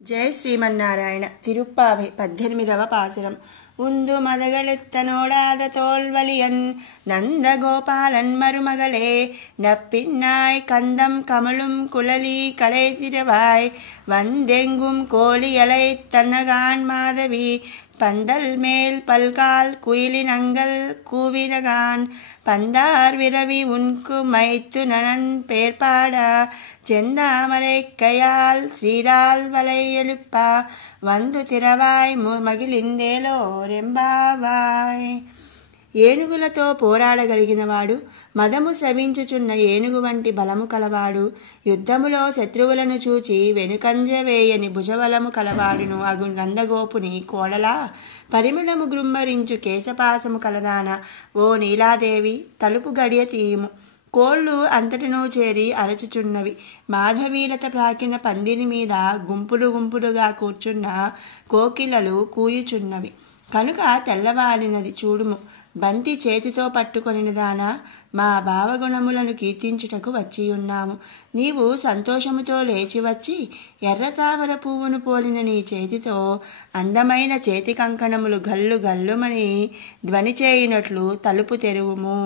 జయ శ్రీమన్నారాయణ తిరుప్పావై 18వ పాసురం. உந்து மதகளெத்தனோடாத தோல்வலியன் நந்தகோபாலன் மருமகளே நப்பின்னாய் கந்தம் கமழும் குழலி கடை திரவாய் வந்தெங்கும் கோழியலை தன்னகான் மாதவி பந்தல் மேல் பல்கால் குயிலினங்கள் கூவினகான் பந்தார் விரவி உன்கு மைத்து நனன் பேர்பாடா செந்தாமரை கையால் శ్రీరాల్ వలై எழுப்பా వందు తిరవాయ్ మగిలిందేలో రెంబావాయ్. ఏనుగులతో పోరాడగలిగినవాడు, మదము స్రవించుచున్న ఏనుగు వంటి బలము కలవాడు, యుద్ధములో శత్రువులను చూచి వెనుకంజ వేయని భుజబలము కలవాడును అగు నందగోపుని కోడలా పరిమళము గృంభరించు కేశపాసము కలదాన ఓ నీలాదేవి తలుపు గడియ తీయుము. కోళ్ళు అంతటను చేరి అరచుచున్నవి. మాధవీలత ప్రాకిన పందిరి మీద గుంపులు గుంపులుగా కూర్చున్న కోకిలలు కూయుచున్నవి. కనుక తెల్లవారినది చూడుము. బంతి చేతితో పట్టుకొనిదానా, మా భావగుణములను కీర్తించుటకు వచ్చియున్నాము. నీవు సంతోషముతో లేచి వచ్చి ఎర్రతామర పువ్వును పోలిన నీ చేతితో అందమైన చేతి కంకణములు గల్లు గల్లుమని ధ్వని చేయునట్లు తలుపు తెరువుము.